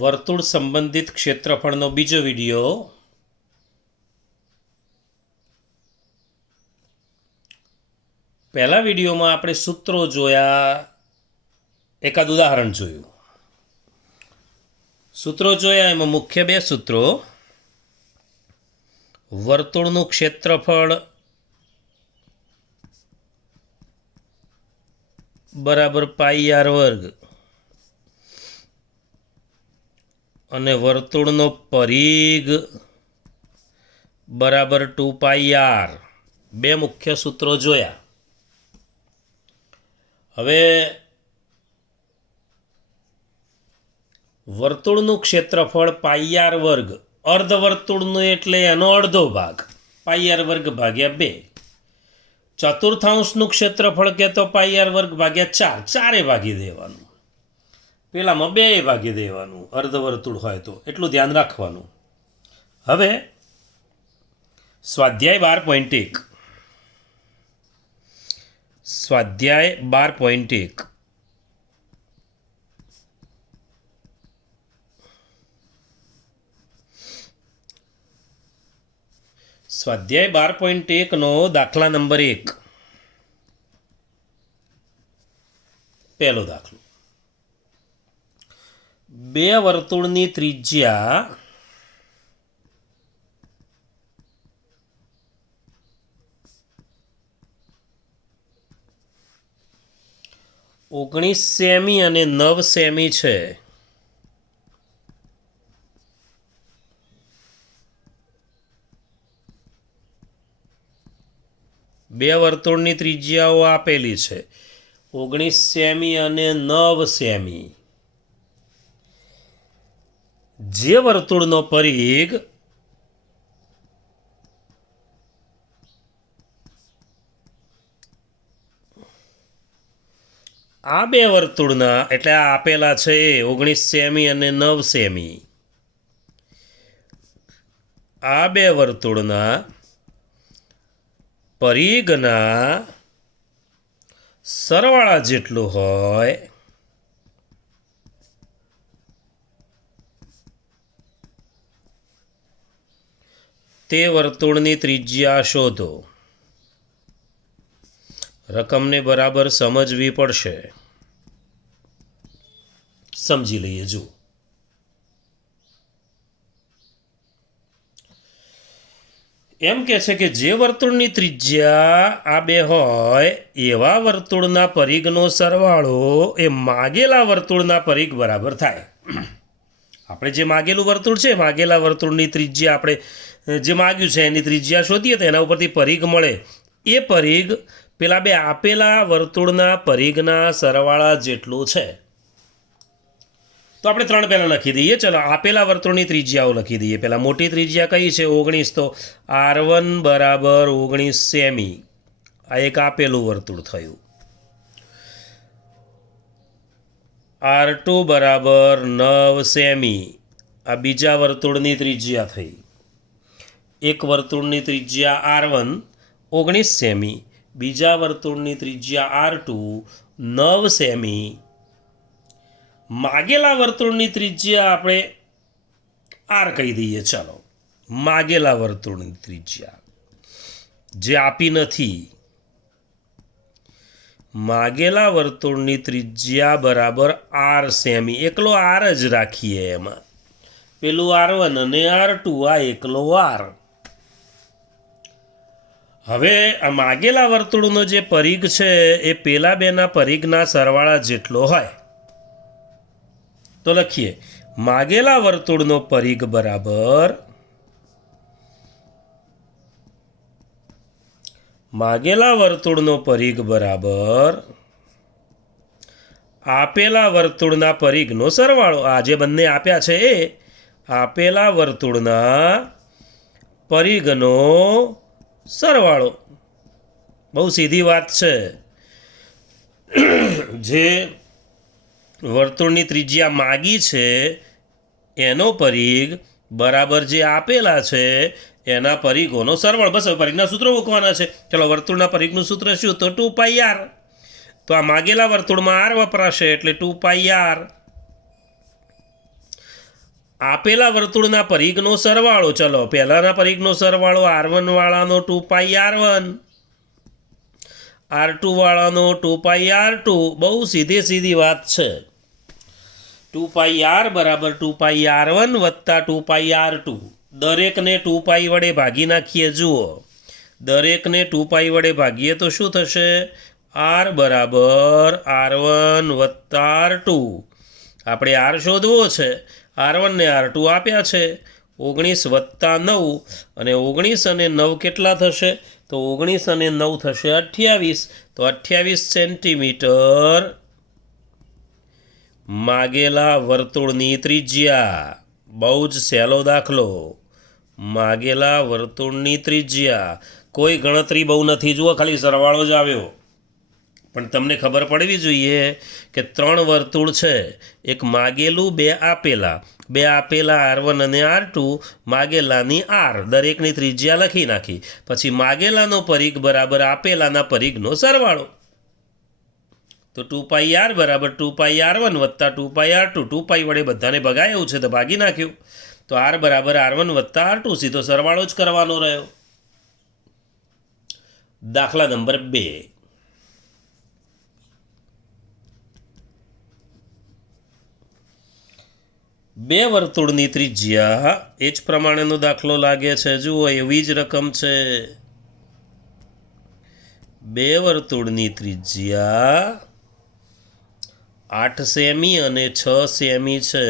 વર્તુળ સંબંધિત ક્ષેત્રફળનો બીજો વિડિયો. પહેલા વિડિયોમાં આપણે સૂત્રો જોયા, એકાદ ઉદાહરણ જોયું. સૂત્રો જોયા, એમાં મુખ્ય બે સૂત્રો: વર્તુળનું ક્ષેત્રફળ બરાબર પાઈ આર વર્ગ અને વર્તુળનો પરિઘ બરાબર 2 પાઈ આર. બે મુખ્ય સૂત્રો જોયા. હવે વર્તુળનું ક્ષેત્રફળ પાઈ આર વર્ગ, અર્ધવર્તુળનું એટલે એનો અડધો ભાગ, પાઈ આર વર્ગ ભાગ્યા 2. ચતુર્થાંશનું ક્ષેત્રફળ કહેતો પાઈ આર વર્ગ ભાગ્યા 4, 4 ભાગી દેવાનું. પેલામાં 2 ભાગી દેવાનું, અર્ધવર્તુળ હોય તો એટલું ધ્યાન રાખવાનું. હવે સ્વાધ્યાય 12.1, સ્વાધ્યાય 12.1. સ્વાધ્યાય 12.1 નો દાખલા નંબર 1. પહેલો દાખલો: બે વર્તુળની ત્રિજ્યા 19 સેમી અને 9 સેમી છે. બે વર્તુળની ત્રિજ્યાઓ આપેલી છે, 19 સેમી અને 9 સેમી. જે વર્તુળનો પરિઘ આ બે વર્તુળના એટલે આ આપેલા છે એ 19 સેમી અને 9 સેમી, આ બે વર્તુળના પરિઘના સરવાળા જેટલું હોય તે વર્તુળની ત્રિજ્યા શોધો. રકમને બરાબર સમજવી પડશે. સમજી લઈએ. જો એમ કે છે કે જે વર્તુળની ત્રિજ્યા આ બે હોય એવા વર્તુળના પરિઘનો સરવાળો એ માગેલા વર્તુળના પરિઘ બરાબર થાય. આપણે જે માગેલું વર્તુળ છે, માગેલા વર્તુળની ત્રિજ્યા આપણે જે માગ્યું છે એની ત્રિજ્યા શોધીએ તો એના ઉપરથી પરિઘ મળે. એ પરિઘ પેલા બે આપેલા વર્તુળના પરિઘના સરવાળા જેટલું છે. તો આપણે 3 પહેલાં લખી દઈએ. ચલો, આપેલા વર્તુળની ત્રિજ્યાઓ લખી દઈએ. પહેલાં મોટી ત્રિજ્યા કઈ છે? 19. તો R1 બરાબર 19 સેમી. આ એક આપેલું વર્તુળ થયું. R2 બરાબર 9 સેમી. આ બીજા વર્તુળની ત્રિજ્યા થઈ. એક વર્તુળની ત્રિજ્યા R1 19 સેમી, બીજા વર્તુળની ત્રિજ્યા R2 9 સેમી. માગેલા વર્તુળની ત્રિજ્યા આપણે R કહી દઈએ. ચાલો, માગેલા વર્તુળની ત્રિજ્યા જે આપી નથી, માગેલા વર્તુળની ત્રિજ્યા બરાબર R સેમી. એકલો R જ રાખીએ. એમાં પેલું R1 અને R2, આ એકલો R. હવે આ માગેલા વર્તુળનો જે પરિઘ છે એ પેલા બેના પરિઘના સરવાળા જેટલો હોય. તો લખીએ, માગેલા વર્તુળનો પરિઘ બરાબર માગેલા વર્તુળનો પરિઘ બરાબર આપેલા વર્તુળના પરિઘનો સરવાળો. આ જે બંને આપ્યા છે એ આપેલા વર્તુળના પરિઘનો સરવાળો. બહુ સીધી વાત છે. જે વર્તુળની ત્રિજ્યા માગી છે એનો પરિઘ બરાબર જે આપેલા છે એના પરિઘોનો સરવાળો. બસ હવે પરિઘના સૂત્રો મૂકવાના છે. ચલો, વર્તુળના પરિઘનું સૂત્ર શું? તો 2 પાઈ આર. તો આ માગેલા વર્તુળમાં આર વપરાશે એટલે 2 પાઈ આર. આપેલા વર્તુળના પરિઘનો સરવાળો, ચલો પહેલાના પરિઘનો સરવાળો R1 વાળાનો 2πr1, R2 વાળાનો 2πr2. બહુ સીધી વાત છે. 2πr બરાબર 2πr1 વત્તા 2πr2. દરેકને 2π વડે ભાગી નાખીએ. જુઓ, દરેકને 2π વડે ભાગીએ તો શું થશે? R બરાબર R1 વત્તા R2. આપણે R શોધવો છે. R1 ને R2 આપ્યા છે. 19 વત્તા 9, અને 19 અને 9 કેટલા થશે? તો 19 અને 9 થશે 28. તો 28 સેન્ટીમીટર માગેલા વર્તુળની ત્રિજ્યા. બહુ જ સહેલો દાખલો. માગેલા વર્તુળની ત્રિજ્યા. કોઈ ગણતરી બહુ નથી. જુઓ, ખાલી સરવાળો જ આવ્યો. પણ તમને ખબર પડવી જોઈએ કે 3 વર્તુળ છે. એક માગેલું, 2 આપેલા. 2 આપેલા R1 અને R2, માગેલાની R. દરેકની ત્રિજ્યા લખી નાખી. પછી માગેલાનો પરિઘ બરાબર આપેલાના પરિઘનો સરવાળો. તો 2πr બરાબર 2πr1 વત્તા 2πr2. 2π વડે બધાને ભગાયું છે તો ભાગી નાખ્યું. તો R બરાબર R1 વત્તા R2. સીધો સરવાળો જ કરવાનો રહ્યો. દાખલા નંબર 2. બે વર્તુળની ત્રિજ્યા. એ જ પ્રમાણેનો દાખલો લાગે છે. જુઓ, એવી જ રકમ છે. બે વર્તુળની ત્રિજ્યા 8 સેમી અને 6 સેમી છે.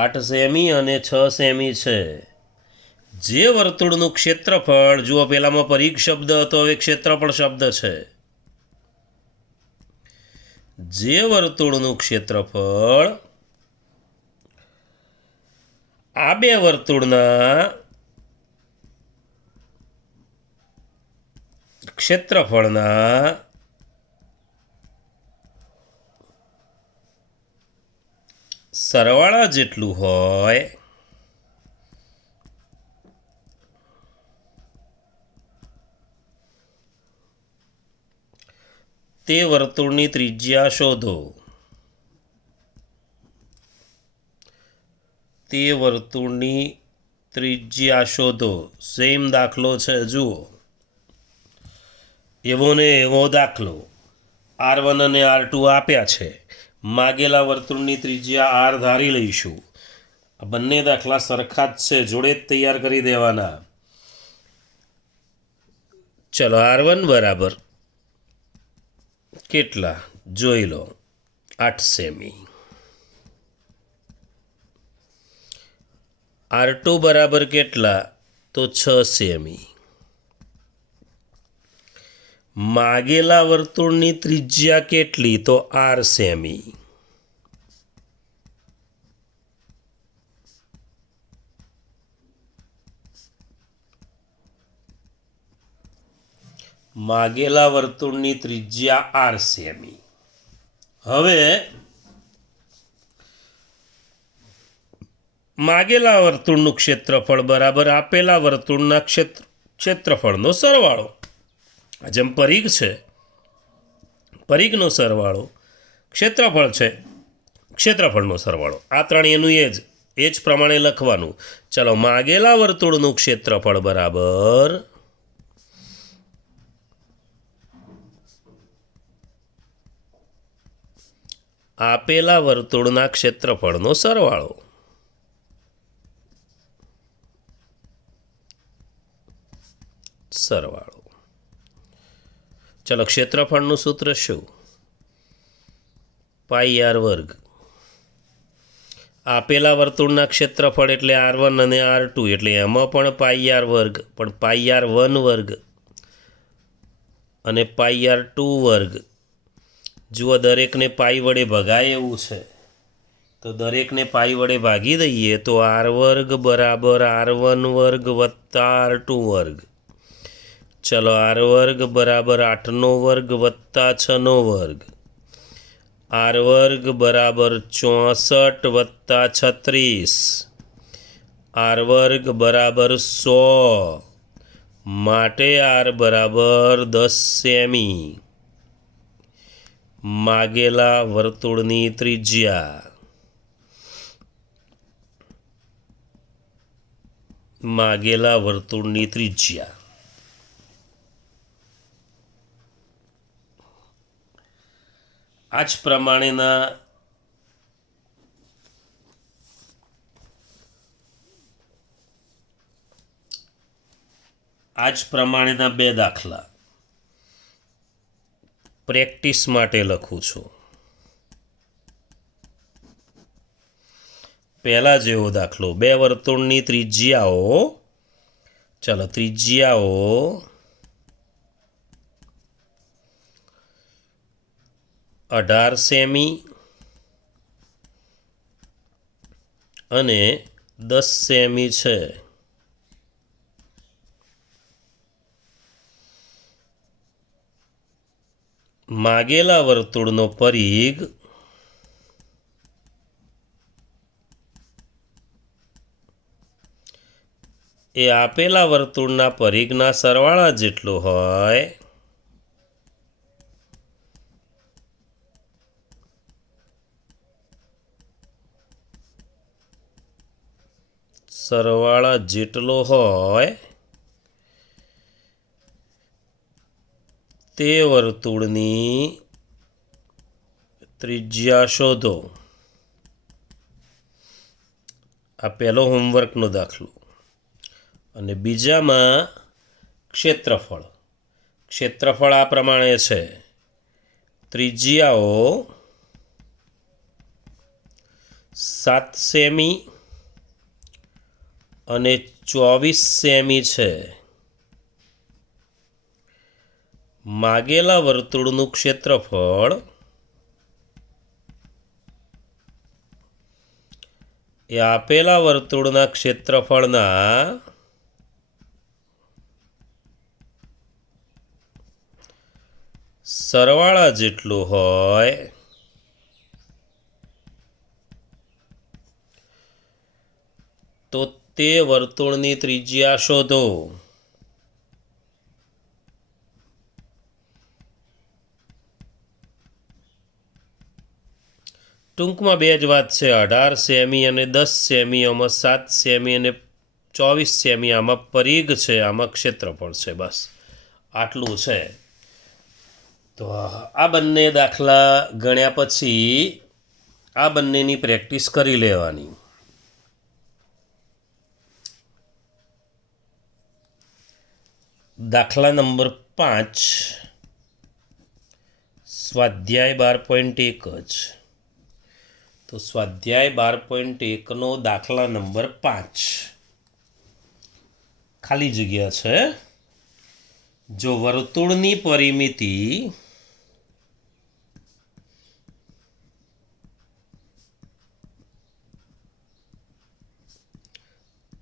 આઠ સેમી અને 6 સેમી છે. જે વર્તુળનું ક્ષેત્રફળ, જુઓ પહેલામાં પરિઘ શબ્દ હતો, હવે ક્ષેત્રફળ શબ્દ છે. જે વર્તુળનું ક્ષેત્રફળ આ બે વર્તુળના ક્ષેત્રફળના સરવાળા જેટલું હોય તે વર્તુળની ત્રિજ્યા શોધો. તે વર્તુળની ત્રિજ્યા શોધો. સેમ દાખલો છે. જુઓ, એવો ને એવો દાખલો. R1 અને R2 આપ્યા છે. માગેલા વર્તુળની ત્રિજ્યા R ધારી લઈશું. આ બંને દાખલા સરખા જ છે, જોડે જ તૈયાર કરી દેવાના. ચલો, R1 બરાબર કેટલા જોઈ લો, 8 સેમી. R2 બરાબર કેટલા? તો 6 સેમી. માગેલા વર્તુળની ત્રિજ્યા કેટલી? તો R સેમી. માગેલા વર્તુળની ત્રિજ્યા R સેમી. હવે માગેલા વર્તુળનું ક્ષેત્રફળ બરાબર આપેલા વર્તુળના ક્ષેત્રફળનો સરવાળો. જેમ પરિઘ છે, પરિઘનો સરવાળો, ક્ષેત્રફળ છે, ક્ષેત્રફળનો સરવાળો. આ ત્રણ એનું એ જ પ્રમાણે લખવાનું. ચલો, માગેલા વર્તુળનું ક્ષેત્રફળ બરાબર આપેલા વર્તુળના ક્ષેત્રફળનો સરવાળો. ચલો, ક્ષેત્રફળનું સૂત્ર શું? πr વર્ગ. આપેલા વર્તુળના ક્ષેત્રફળ એટલે R1 અને R2, એટલે એમાં પણ πr વર્ગ, પણ πr1 વર્ગ અને πr2 વર્ગ. જુઓ, દરેકને પાઈ વડે ભગાય એવું છે, તો દરેકને પાઈ વડે ભાગી દઈએ તો R વર્ગ બરાબર R1 વર્ગ વત્તા R2 વર્ગ. ચલો, R વર્ગ બરાબર 8નો વર્ગ વત્તા 6નો વર્ગ. R વર્ગ બરાબર 64 વત્તા 36. R વર્ગ બરાબર 100 માટે આર બરાબર 10 સેમી માગેલા વર્તુળની ત્રિજ્યા આ જ પ્રમાણેના બે દાખલા પ્રેક્ટિસ માટે લખું છું. પહેલા જેવો દાખલો, બે વર્તુળની ત્રિજ્યાઓ 18 સેમી અને 10 સેમી છે. માગેલા વર્તુળનો પરિઘ એ આપેલા વર્તુળના પરિઘના સરવાળા જેટલો હોય તે વર્તુળની ત્રિજ્યા શોધો. આ પહેલો હોમવર્કનો દાખલો. અને બીજામાં ક્ષેત્રફળ આ પ્રમાણે છે. ત્રિજ્યાઓ 7 સેમી અને 24 સેમી છે. માગેલા વર્તુળનું ક્ષેત્રફળ એ આપેલા વર્તુળના ક્ષેત્રફળના સરવાળા જેટલું હોય તો તે વર્તુળની ત્રિજ્યા શોધો. ટૂંકમાં બે જ વાત છે. 18 સેમી અને 10 સેમી, આમાં 7 સેમી અને 24 સેમી, આમાં પરિઘ છે, આમાં ક્ષેત્રફળ છે. બસ આટલું છે. તો આ બંને દાખલા ગણ્યા પછી આ બંનેની પ્રેક્ટિસ કરી લેવાની. દાખલા નંબર 5 સ્વાધ્યાય 12.1 જ. તો સ્વાધ્યાય 12.1નો દાખલા નંબર 5 ખાલી જગ્યા છે. જો વર્તુળની પરિમિતિ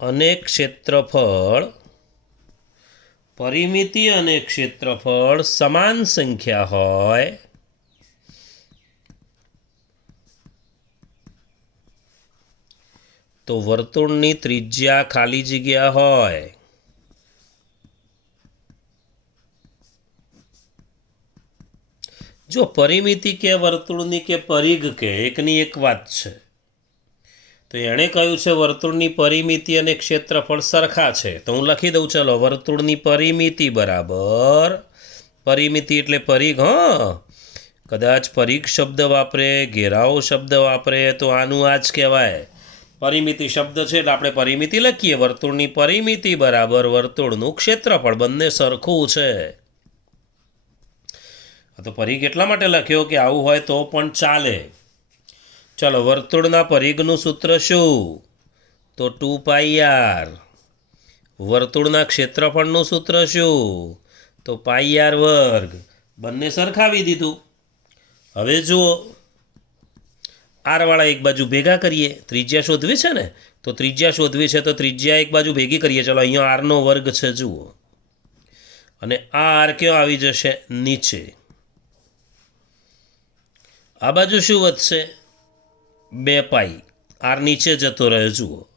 અને ક્ષેત્રફળ સમાન સંખ્યા હોય તો વર્તુળની ત્રિજ્યા ખાલી જગ્યા હોય. જો પરિમિતિ કે વર્તુળની કે પરિઘ કે એકની એક વાત છે. તો એણે કહ્યું છે વર્તુળની પરિમિતિ અને ક્ષેત્રફળ સરખા છે. તો હું લખી દઉં, ચલો, વર્તુળની પરિમિતિ બરાબર, પરિમિતિ એટલે પરિઘ. કદાચ પરિઘ શબ્દ વાપરે, ઘેરાવો શબ્દ વાપરે તો આનું આ જ કહેવાય. પરિમિતિ શબ્દ છે એટલે આપણે પરિમિતિ લખીએ. વર્તુળની પરિમિતિ બરાબર વર્તુળનું ક્ષેત્રફળ, બંને સરખું છે. તો પરિઘ એટલા માટે લખ્યો કે આવું હોય તો પણ ચાલે. ચલો, વર્તુળના પરિઘનું સૂત્ર શું? તો 2πr. વર્તુળના ક્ષેત્રફળનું સૂત્ર શું? તો πr². બંને સરખાવી દીધું. હવે જુઓ, આરવાળા એક બાજુ ભેગા કરીએ. ત્રિજ્યા શોધવી છે ને, તો ત્રિજ્યા શોધવી છે તો ત્રિજ્યા એક બાજુ ભેગી કરીએ. ચલો, અહીંયા આરનો વર્ગ છે, જુઓ. અને આ આર કયો આવી જશે? નીચે. આ બાજુ શું વધશે? 2π. આર નીચે જતો રહે, જુઓ.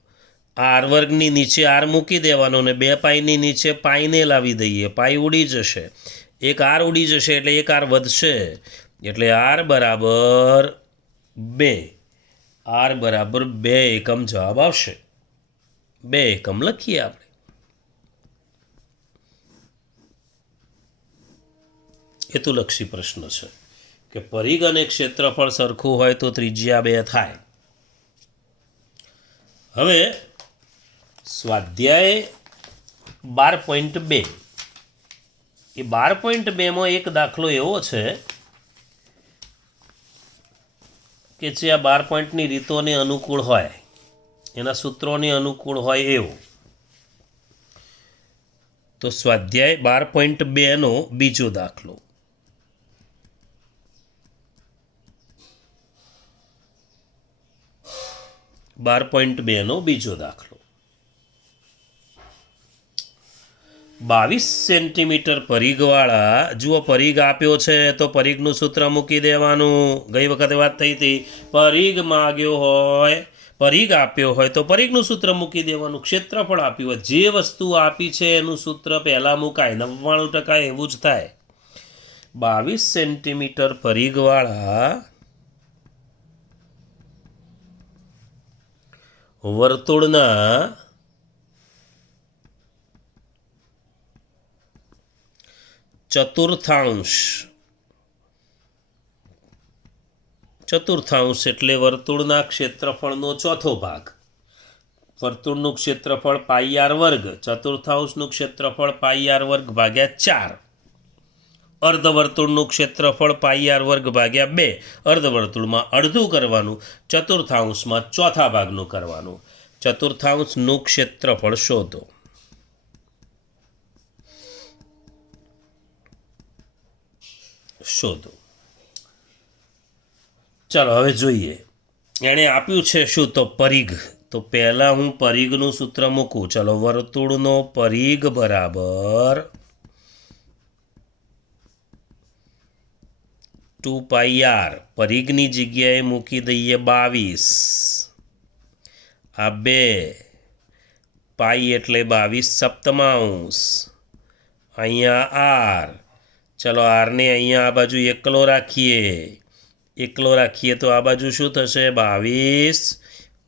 આર વર્ગની નીચે આર મૂકી દેવાનો ને 2 પાઈની નીચે પાઈને લાવી દઈએ, પાઈ ઉડી જશે, એક આર ઉડી જશે એટલે એક આર વધશે, એટલે આર બરાબર 2, આર બરાબર 2 એકમ જવાબ આવશે. 2 એકમ લખીએ આપણે. હેતુલક્ષી પ્રશ્ન છે કે પરિઘ અને ક્ષેત્રફળ સરખું હોય તો ત્રિજ્યા 2 થાય. હવે સ્વાધ્યાય 12.2 એ 12.2માં એક દાખલો એવો છે કે જે આ 12 પોઈન્ટની રીતોને અનુકૂળ હોય, એના સૂત્રોને અનુકૂળ હોય એવો. તો સ્વાધ્યાય 12.2નો બીજો દાખલો. બાર પોઈન્ટ 2નો બીજો દાખલો. 22 સેન્ટીમીટર પરિઘવાળા, જુઓ પરિઘ આપ્યો છે તો પરિઘનું સૂત્ર મૂકી દેવાનું. ગઈ વખતે વાત થઈ હતી, પરિઘ માગ્યો હોય, પરિઘ આપ્યો હોય તો પરિઘનું સૂત્ર મૂકી દેવાનું. ક્ષેત્રફળ આપ્યું હોય, જે વસ્તુ આપી છે એનું સૂત્ર પહેલાં મુકાય. 99% એવું જ થાય. 22 સેન્ટીમીટર પરિઘવાળા વર્તુળના ચતુર્થાંશ એટલે વર્તુળના ક્ષેત્રફળનો ચોથો ભાગ. વર્તુળનું ક્ષેત્રફળ પાઈ આર વર્ગ, ચતુર્થાંશનું ક્ષેત્રફળ પાઈ આર વર્ગ ભાગ્યા 4, અર્ધવર્તુળનું ક્ષેત્રફળ પાઈ આર વર્ગ ભાગ્યા 2. અર્ધવર્તુળમાં અડધું કરવાનું, ચતુર્થાંશમાં ચોથા ભાગનું કરવાનું. ચતુર્થાંશનું ક્ષેત્રફળ શોધો. ચાલો હવે જોઈએ. એણે આપ્યું છે શું? તો પરિઘ. તો પહેલાં હું પરિઘનું સૂત્ર મૂકું. ચાલો, વર્તુળનો પરિઘ બરાબર 2 પાઈ આર. પરિઘની જગ્યાએ મૂકી દઈએ 22. આ 2 પાઈ એટલે 22 સપ્તમાંશ. અહીંયા આર. ચલો, આરને અહીંયા આ બાજુ એકલો રાખીએ તો આ બાજુ શું થશે? 22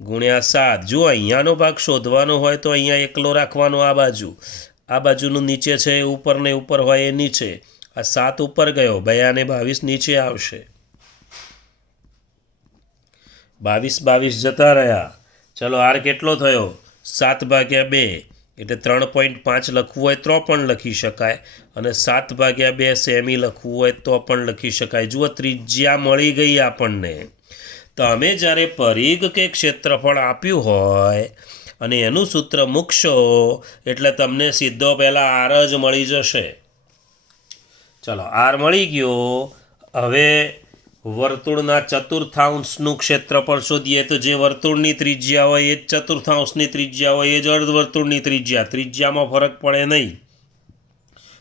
ગુણ્યા 7. જો અહીંયાનો ભાગ શોધવાનો હોય તો અહીંયા એકલો રાખવાનો. આ બાજુનું નીચે છે, ઉપર ને ઉપર હોય એ નીચે. આ 7 ઉપર ગયો, 2 અને 22 નીચે આવશે. 22 જતા રહ્યા. ચલો, આર કેટલો થયો? 7/2 એટલે 3.5 લખવું હોય તો પણ લખી શકાય, અને 7/2 સેમી લખવું હોય તો પણ લખી શકાય. જુઓ, ત્રિજ્યા મળી ગઈ આપણને. તમે જ્યારે પરિઘ કે ક્ષેત્રફળ આપ્યું હોય અને એનું સૂત્ર મૂકશો એટલે તમને સીધો પહેલાં આર જ મળી જશે. ચલો, આર મળી ગયો. હવે વર્તુળના ચતુર્થાંશનું ક્ષેત્રફળ શોધીએ તો જે વર્તુળની ત્રિજ્યા હોય એ જ ચતુર્થાંશની ત્રિજ્યા હોય, એ જ અર્ધવર્તુળની ત્રિજ્યા. ત્રિજ્યામાં ફરક પડે નહીં.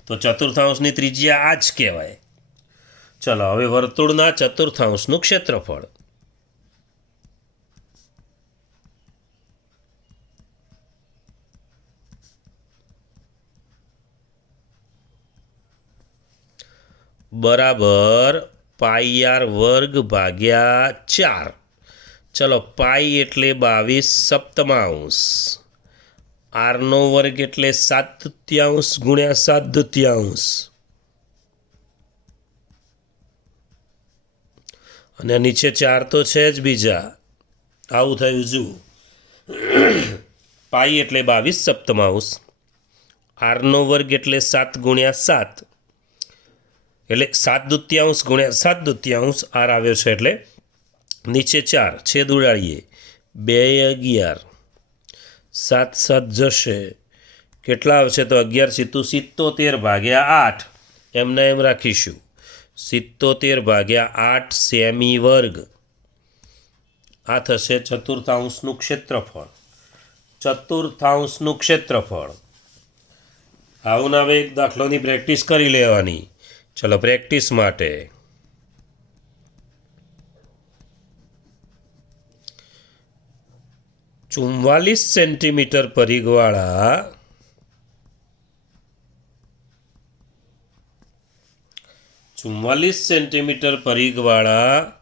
તો ચતુર્થાંશની ત્રિજ્યા આ જ કહેવાય. ચલો, હવે વર્તુળના ચતુર્થાંશનું ક્ષેત્રફળ. બરાબર પાઈ આર વર્ગ ભાગ્યા 4. ચલો, પાઈ એટલે 22 સપ્તમાંશ. આરનો વર્ગ એટલે 7/3 ગુણ્યા 7/3. અને નીચે 4 તો છે જ બીજા. આવું થયું. જુઓ, પાઈ એટલે 22 સપ્તમાંશ. આરનો વર્ગ એટલે 7 ગુણ્યા 7 એટલે 7/3 ગુણ્યા 7/3. આર આવ્યો છે એટલે નીચે 4, છેદ ઉડાડીએ. 2 11, 7 7 જશે. કેટલા આવશે? તો 11/77 એમને એમ રાખીશું. 77/8 સેમી વર્ગ. આ થશે ચતુર્થાંશનું ક્ષેત્રફળ. આવું હવે એક દાખલાની પ્રેક્ટિસ કરી લેવાની. ચલો, પ્રેક્ટિસ માટે 44 સેન્ટીમીટર પરિઘવાળા 44 સેન્ટીમીટર પરિઘવાળા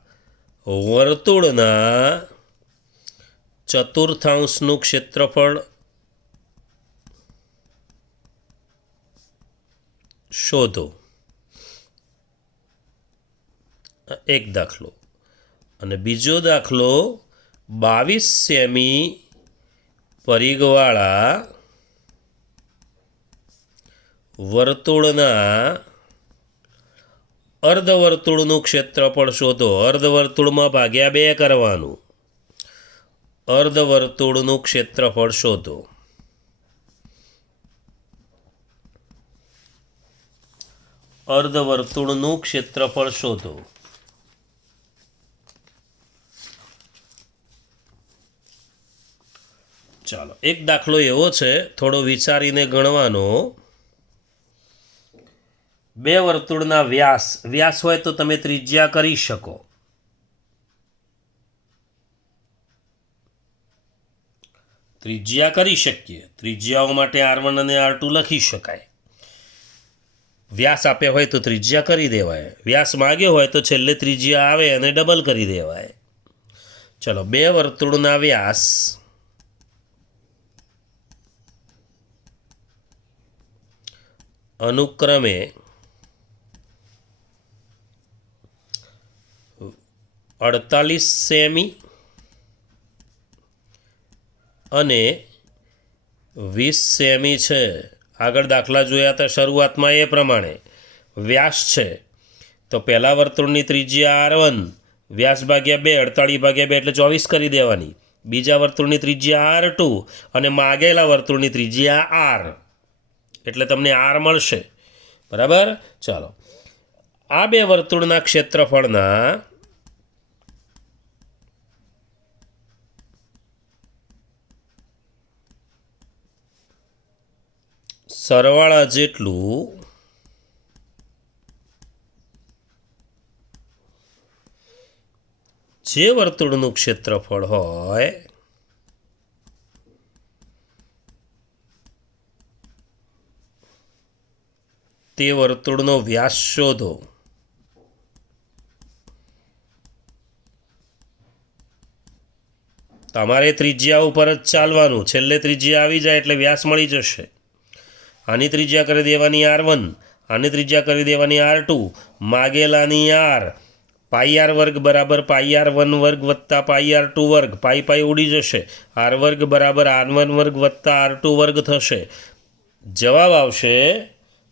વર્તુળના ચતુર્થાંશનું ક્ષેત્રફળ શોધો. એક દાખલો. અને બીજો દાખલો 22 સેમી પરિઘવાળા વર્તુળના અર્ધવર્તુળનું ક્ષેત્રફળ શોધો. અર્ધવર્તુળમાં ભાગ્યા 2 કરવાનું. અર્ધવર્તુળનું ક્ષેત્રફળ શોધો. અર્ધવર્તુળનું ક્ષેત્રફળ શોધો. ચાલો, એક દાખલો એવો છે, થોડો વિચારીને ગણવાનો. 2 વર્તુળના વ્યાસ હોય તો તમે ત્રિજ્યા કરી શકો. ત્રિજ્યા કરી શકીએ. ત્રિજ્યાઓ માટે R1 અને R2 લખી શકાય. વ્યાસ આપ્યો હોય તો ત્રિજ્યા કરી દેવાય. વ્યાસ માગ્યો હોય તો છેલ્લે ત્રિજ્યા આવે અને ડબલ કરી દેવાય. ચલો, 2 વર્તુળના વ્યાસ અનુક્રમે 48 સેમી અને 20 સેમી છે. આગળ દાખલા જોયા હતા શરૂઆતમાં એ પ્રમાણે. વ્યાસ છે તો પહેલા વર્તુળની ત્રિજ્યા R1, વ્યાસ ભાગ્યા 2, 48 ભાગ્યા 2 એટલે 24 કરી દેવાની. બીજા વર્તુળની ત્રિજ્યા R2 અને માગેલા વર્તુળની ત્રિજ્યા R, એટલે તમને R મળશે. બરાબર. ચાલો, આ 2 વર્તુળના ક્ષેત્રફળના સરવાળા જેટલું જે વર્તુળનું ક્ષેત્રફળ હોય તે વર્તુળનો વ્યાસ શોધો. તમારે ત્રિજ્યા ઉપર જ ચાલવાનું. છેલ્લે ત્રિજ્યા આવી જાય એટલે વ્યાસ મળી જશે. આની ત્રિજ્યા કરી દેવાની R1, આની ત્રિજ્યા કરી દેવાની R2, માગેલાની R. પાઈ R વર્ગ બરાબર પાઈ R1 વર્ગ વત્તા પાઈ R2 વર્ગ. પાઈ પાઈ ઉડી જશે. R વર્ગ બરાબર R1 વર્ગ વત્તા R2 વર્ગ થશે. જવાબ આવશે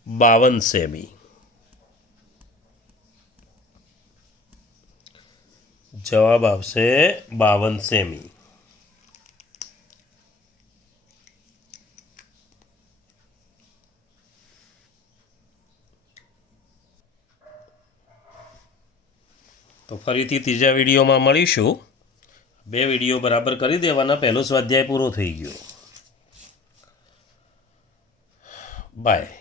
52 સેમી. જવાબ આવશે 52 સેમી. તો ફરીથી ત્રીજા વિડીયોમાં મળીશું. 2 વિડીયો બરાબર કરી દેવાના. પહેલો સ્વાધ્યાય પૂરો થઈ ગયો. બાય.